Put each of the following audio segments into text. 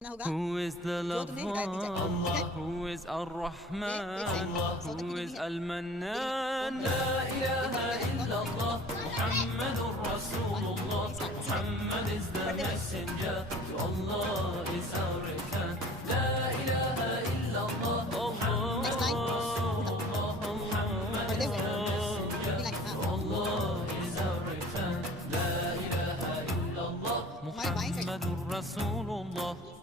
Who is the Love? Who is Ar-Rahman? Who is Al-Mannan? La ilaha illallah, Muhammadur Rasulullah. Muhammad is the messenger, to Allah is our return. La ilaha illallah, Allah. Next line. Muhammad is the messenger, to Allah is our return. La ilaha illallah, Muhammadur Rasulullah.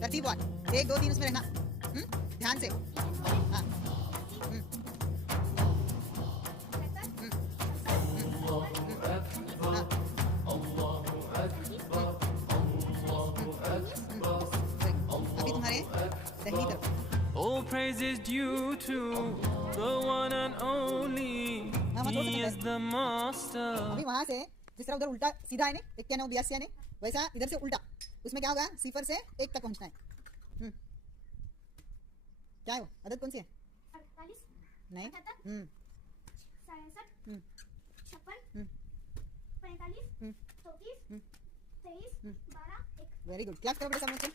तरतीब वार 1 2 3 उसमें रहना ध्यान से हाँ अभी तुम्हारे दहली तरफ. All praise is due to the one and only. He is the master. अभी वहाँ से जिस तरह उधर उल्टा सीधा है ने 91 82 है ने वैसा इधर से उल्टा उसमें क्या होगा 0 से 1 तक पहुँचना है. क्या है वो आदत कौन सी है 48 नहीं 67 56 45 34 23 12 1. वेरी गुड क्लास करो बेटा सब लोग.